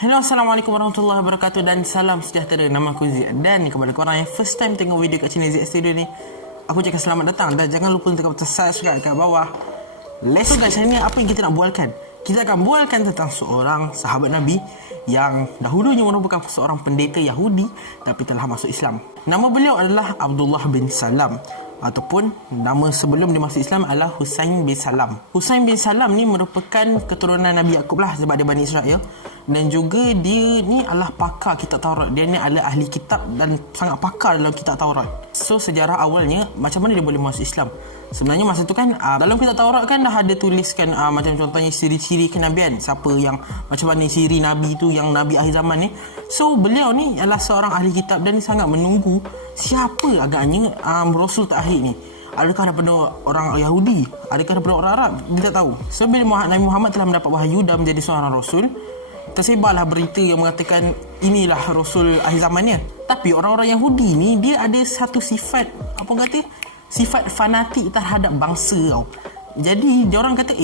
Hello, Assalamualaikum warahmatullahi wabarakatuh dan salam sejahtera. Nama aku Zia dan kepada korang yang first time tengok video kat sini Zia Studio ni, aku cakap selamat datang dan jangan lupa tekan butang subscribe kat bawah. Let's go guys, hari ni apa yang kita nak bualkan? Kita akan bualkan tentang seorang sahabat Nabi yang dahulunya merupakan seorang pendeta Yahudi tapi telah masuk Islam. Nama beliau adalah Abdullah bin Salam, ataupun nama sebelum dia masuk Islam adalah Husain bin Salam. Husain bin Salam ni merupakan keturunan Nabi Yaqub lah, sebab dia Bani Israel. Dan juga dia ni adalah pakar kitab Taurat. Dia ni adalah ahli kitab dan sangat pakar dalam kitab Taurat. So sejarah awalnya macam mana dia boleh masuk Islam? Sebenarnya masa tu kan dalam kitab Taurat kan dah ada tuliskan macam contohnya ciri-ciri kenabian, siapa yang macam mana ciri Nabi tu, yang Nabi akhir zaman ni. So beliau ni adalah seorang ahli kitab dan sangat menunggu siapa agaknya Rasul terakhir ni. Adakah daripada orang Yahudi? Adakah daripada orang Arab? Dia tak tahu. So bila Nabi Muhammad telah mendapat wahyu dan menjadi seorang Rasul, tersebarlah berita yang mengatakan inilah Rasul akhir zamannya. Tapi orang-orang Yahudi ni dia ada satu sifat, apa kata, sifat fanatik terhadap bangsa tau. Jadi diorang kata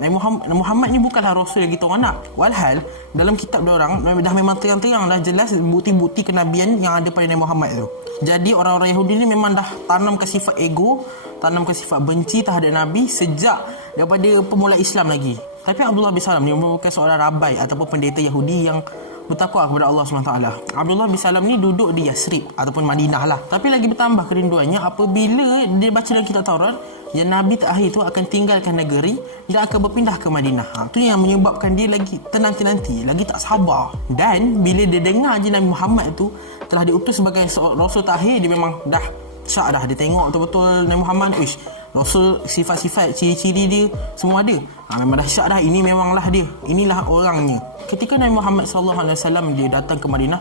Nabi Muhammad ni bukanlah Rasul yang kita orang nak. Walhal dalam kitab diorang dah memang terang-terang dah jelas bukti-bukti kenabian yang ada pada Nabi Muhammad tu. Jadi orang-orang Yahudi ni memang dah tanamkan sifat ego, tanamkan sifat benci terhadap Nabi sejak daripada pemula Islam lagi. Tapi Abdullah bin Salam ni merupakan seorang rabai ataupun pendeta Yahudi yang bertakwa kepada Allah SWT. Abdullah bin Salam ni duduk di Yasrib ataupun Madinah lah. Tapi lagi bertambah kerinduannya apabila dia baca dalam kitab Taurat yang Nabi terakhir tu akan tinggalkan negeri dan akan berpindah ke Madinah. Tu yang menyebabkan dia lagi tenanti-nanti, lagi tak sabar. Dan bila dia dengar je Nabi Muhammad tu telah diutus sebagai Rasul terakhir, dia memang dah syak dah. Dia tengok betul-betul Nabi Muhammad, Rasul, sifat-sifat, ciri-ciri dia semua ada. Memang dah syak dah, ini memanglah dia, inilah orangnya. Ketika Nabi Muhammad SAW dia datang ke Madinah,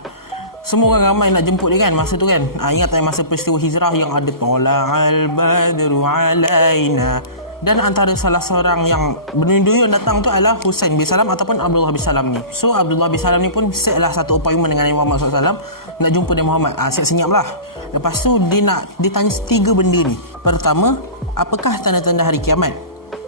semua orang ramai nak jemput dia kan masa tu kan. Ingat masa peristiwa hijrah yang ada Tala'al badru alaina. Dan antara salah seorang yang berduyun datang tu adalah Husain bin Salam ataupun Abdullah bin Salam ni. So Abdullah bin Salam ni pun set lah satu appointment dengan Nabi Muhammad SAW nak jumpa Nabi Muhammad. Siap senyap lah. Lepas tu dia tanya 3 benda ni. Pertama, apakah tanda-tanda hari kiamat?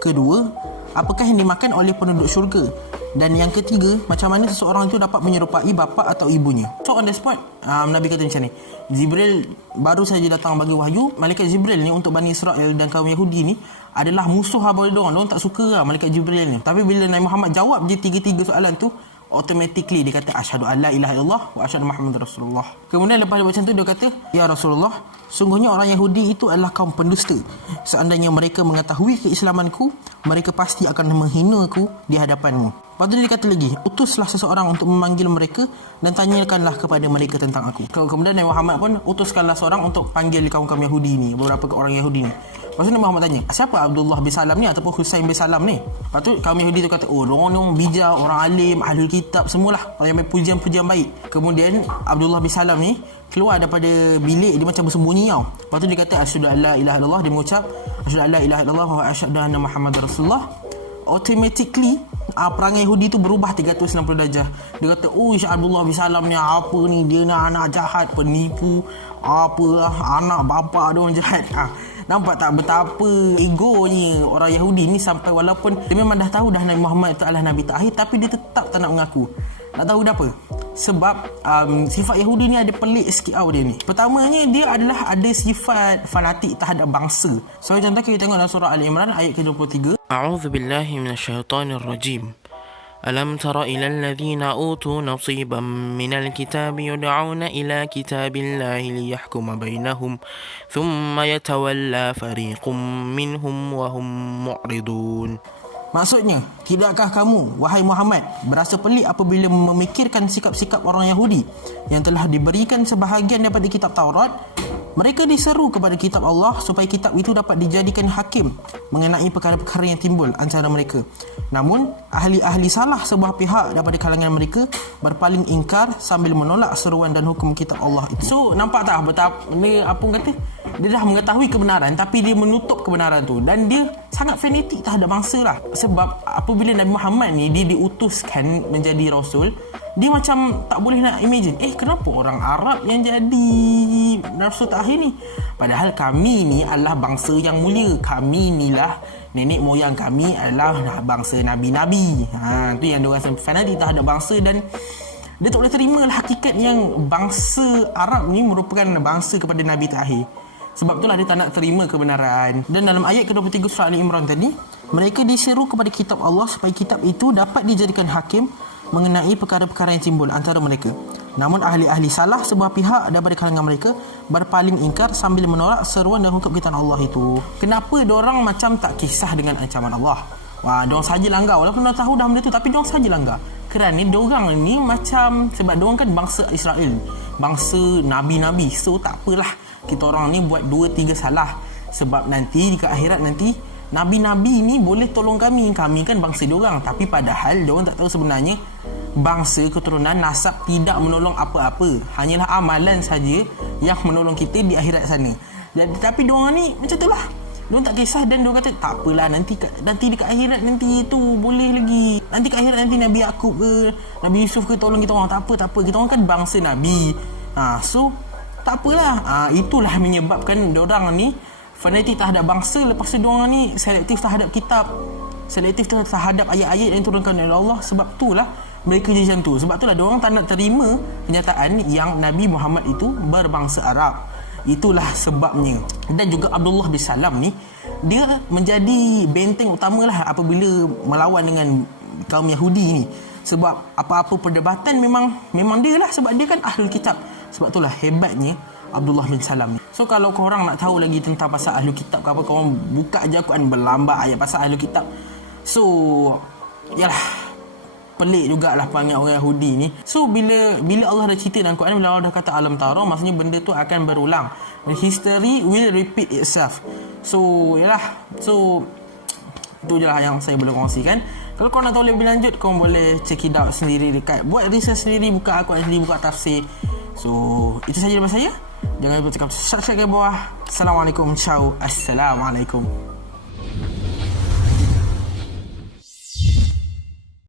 Kedua, apakah yang dimakan oleh penduduk syurga? Dan yang ketiga, macam mana seseorang itu dapat menyerupai bapa atau ibunya? So on the spot, Nabi kata macam ni, Jibril baru saja datang bagi wahyu. Malaikat Jibril ni untuk Bani Israel dan kaum Yahudi ni adalah musuh abang diorang tak suka lah Malaikat Jibril ni. Tapi bila Nabi Muhammad jawab je 3 soalan tu, automatically dia kata asyhadu an la ilaha illallah wa asyhadu Muhammadar Rasulullah. Kemudian lepas dia macam tu dia kata, ya Rasulullah, sungguhnya orang Yahudi itu adalah kaum pendusta. Seandainya mereka mengetahui keislamanku, mereka pasti akan menghinaku di hadapanmu. Lepas tu dia kata lagi, utuslah seseorang untuk memanggil mereka dan tanyakanlah kepada mereka tentang aku. Kemudian Nabi Muhammad pun utuskanlah seorang untuk panggil kaum-kaum Yahudi ni, beberapa orang Yahudi ni. Lepas tu Nabi Muhammad tanya, siapa Abdullah bin Salam ni ataupun Husain bin Salam ni? Lepas tu kaum Yahudi tu kata, orang bijak, orang alim, ahli kitab, semualah orang yang pujian-pujian baik. Kemudian Abdullah bin Salam ni keluar daripada bilik, dia macam bersembunyi tau. Lepas tu dia kata asyhadu an la ilaha illallah, dia mengucap asyhadu an la ilaha illallah wa asyhadu anna Muhammadar Rasulullah. Automatically perangai Yahudi tu berubah 360 darjah. Dia kata, Abdullah bin Salam ni apa ni, dia ni anak jahat, penipu, anak bapa dia orang jahat. Nampak tak betapa egonya orang Yahudi ni, sampai walaupun dia memang dah tahu dah Nabi Muhammad itu adalah Nabi terakhir, tapi dia tetap tak nak mengaku. Nak tahu dah apa? Sebab sifat Yahudi ni ada pelik sikit dia ni. Pertamanya dia adalah ada sifat fanatik terhadap bangsa. So contoh kita tengok dalam surah Al-Imran ayat ke-23. أعوذ بالله من الشيطان الرجيم ألم تر إلى الذين أوتوا نصيبا من الكتاب يدعون إلى كتاب الله ليحكم بينهم ثم يتولى فريق منهم وهم معرضون. Maksudnya, tidakkah kamu, wahai Muhammad, berasa pelik apabila memikirkan sikap-sikap orang Yahudi yang telah diberikan sebahagian daripada kitab Taurat? Mereka diseru kepada kitab Allah supaya kitab itu dapat dijadikan hakim mengenai perkara-perkara yang timbul antara mereka. Namun, ahli-ahli salah sebuah pihak daripada kalangan mereka berpaling ingkar sambil menolak seruan dan hukum kitab Allah itu. So, nampak tak betapa ni, apa kata? Dia dah mengetahui kebenaran tapi dia menutup kebenaran tu, dan dia sangat fanatik terhadap bangsa lah. Sebab apabila Nabi Muhammad ni dia diutuskan menjadi Rasul, dia macam tak boleh nak imagine, kenapa orang Arab yang jadi Rasul terakhir ni? Padahal kami ni adalah bangsa yang mulia. Kami ni lah, nenek moyang kami adalah bangsa Nabi-Nabi. Tu yang diorang fanatik terhadap bangsa. Dan Dia tak boleh terima lah hakikat yang bangsa Arab ni merupakan bangsa kepada Nabi terakhir. Sebab itulah dia tak nak terima kebenaran. Dan dalam ayat ke-23 surah Ali Imran tadi, mereka diseru kepada kitab Allah supaya kitab itu dapat dijadikan hakim mengenai perkara-perkara yang timbul antara mereka. Namun ahli-ahli salah sebuah pihak daripada kalangan mereka berpaling ingkar sambil menolak seruan dan hukum kitab Allah itu. Kenapa diorang macam tak kisah dengan ancaman Allah? Wah, diorang saja langgar. Walaupun dah tahu dah benda tu, tapi diorang saja langgar. Kerana diorang ni macam, sebab diorang kan bangsa Israel, bangsa Nabi-Nabi. So tak apalah kita orang ni buat 2-3 salah. Sebab nanti di akhirat nanti Nabi-Nabi ni boleh tolong kami. Kami kan bangsa diorang. Tapi padahal diorang tak tahu sebenarnya bangsa keturunan nasab tidak menolong apa-apa. Hanyalah amalan saja yang menolong kita di akhirat sana. Jadi, tapi diorang ni macam tu lah. Diorang tak kisah dan diorang kata tak apalah, nanti dekat akhirat nanti tu boleh lagi. Nanti kat akhirat nanti Nabi Yaqub ke Nabi Yusuf ke tolong kita orang. Tak apa. Kita orang kan bangsa Nabi. So tak apalah. Itulah menyebabkan diorang ni fanatik terhadap bangsa. Lepas tu diorang ni selektif terhadap kitab, selektif terhadap ayat-ayat yang diturunkan oleh Allah. Sebab itulah mereka jadi macam tu. Sebab itulah diorang tak nak terima kenyataan yang Nabi Muhammad itu berbangsa Arab. Itulah sebabnya. Dan juga Abdullah bin Salam ni, dia menjadi benteng utamalah apabila melawan dengan kaum Yahudi ni. Sebab apa-apa perdebatan memang dia lah. Sebab dia kan ahlul kitab. Sebab itulah hebatnya Abdullah bin Salam ni. So kalau korang nak tahu lagi tentang pasal ahlul kitab ke apa, korang buka je Quran berlambat ayat pasal ahlul kitab. So yalah, pelik jugalah panggil orang Yahudi ni. So bila Allah dah cerita dalam Quran, bila Allah dah kata alam tara, maksudnya benda tu akan berulang. History will repeat itself. So yalah, so itu je lah yang saya boleh kongsikan. Kalau korang nak tahu lebih lanjut, korang boleh check it out sendiri dekat, buat research sendiri, buka Quran sendiri, buka tafsir. So itu saja daripada saya. Jangan lupa tekan subscribe ke bawah. Assalamualaikum. Ciao. Assalamualaikum.